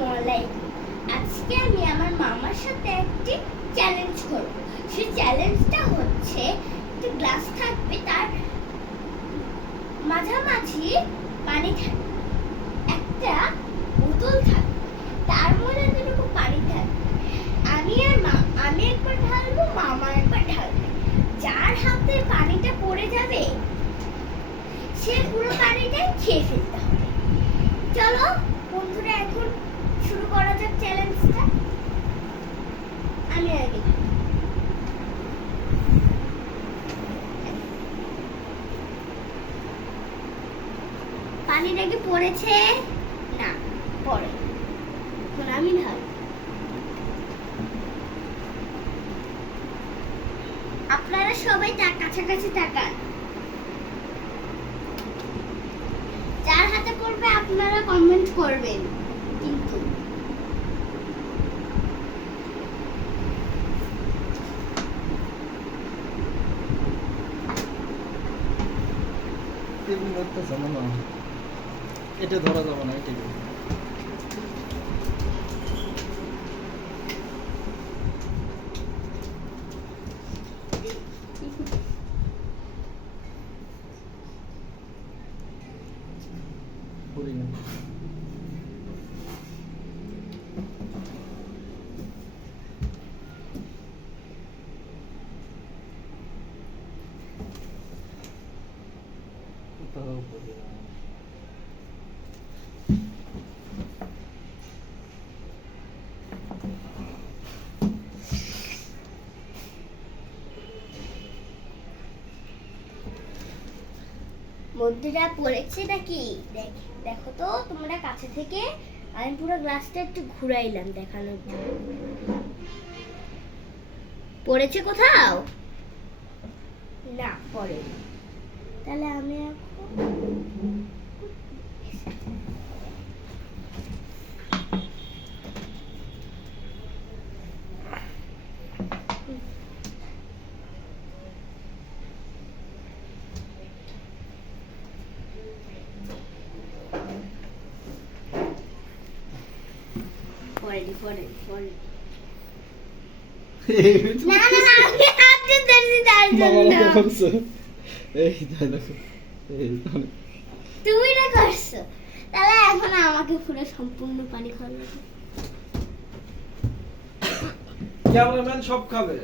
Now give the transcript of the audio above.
আসসালামু আলাইকুম। আজকে আমি আমার মামার সাথে একটি চ্যালেঞ্জ করব। সেই চ্যালেঞ্জটা হচ্ছে একটি গ্লাস থাকবে, তার মাঝামাঝি পানি থাকবে, একটা বোতল থাকবে, তার মধ্যে যতটুকু পানি থাকবে আমি একবার ঢালবো, মামা একবার ঢালবে। যার হাতে পানিটা পড়ে যাবে সে পুরো পানিটাই খেয়ে ফেলতে হবে। চলো বন্ধুরা, এখন শুরু করা যাক চ্যালেঞ্জটা। আমি আগে পানিটা কি পড়েছে? না, পড়ে। এখন আমি ঢাল। আপনারা সবাই তার কাছাকাছি তাকান। যার হাতে পড়বে আপনারা কমেন্ট করবেন কিন্তু। এটা ধরা যাবে না, এটা করি না। কোথাও করি না। মধ্যটা পড়েছে নাকি দেখো তো তোমরা কাছে থেকে। আমি পুরো গ্লাসটা একটু ঘুরাইলাম দেখানোর জন্য। পড়েছে কোথাও? না, পড়েনি। তাহলে আমি পড়েনি। না না না, আমি হাতে ধরছি তার জন্য। এই দেখো, তুমি না করছো। তাহলে এখন আমাকে পুরো সম্পূর্ণ পানি খাওয়াবে। ক্যামেরাম্যান সব খাবে।